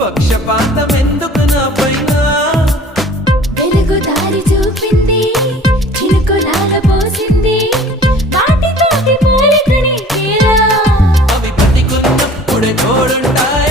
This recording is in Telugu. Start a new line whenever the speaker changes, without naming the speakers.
పక్షపాతం ఎందుకు నా పైన?
వెలుగు దారి చూపింది చినుకు పోసింది వాటి తోటి
అవి బతికున్నప్పుడే తోడుంటాయి.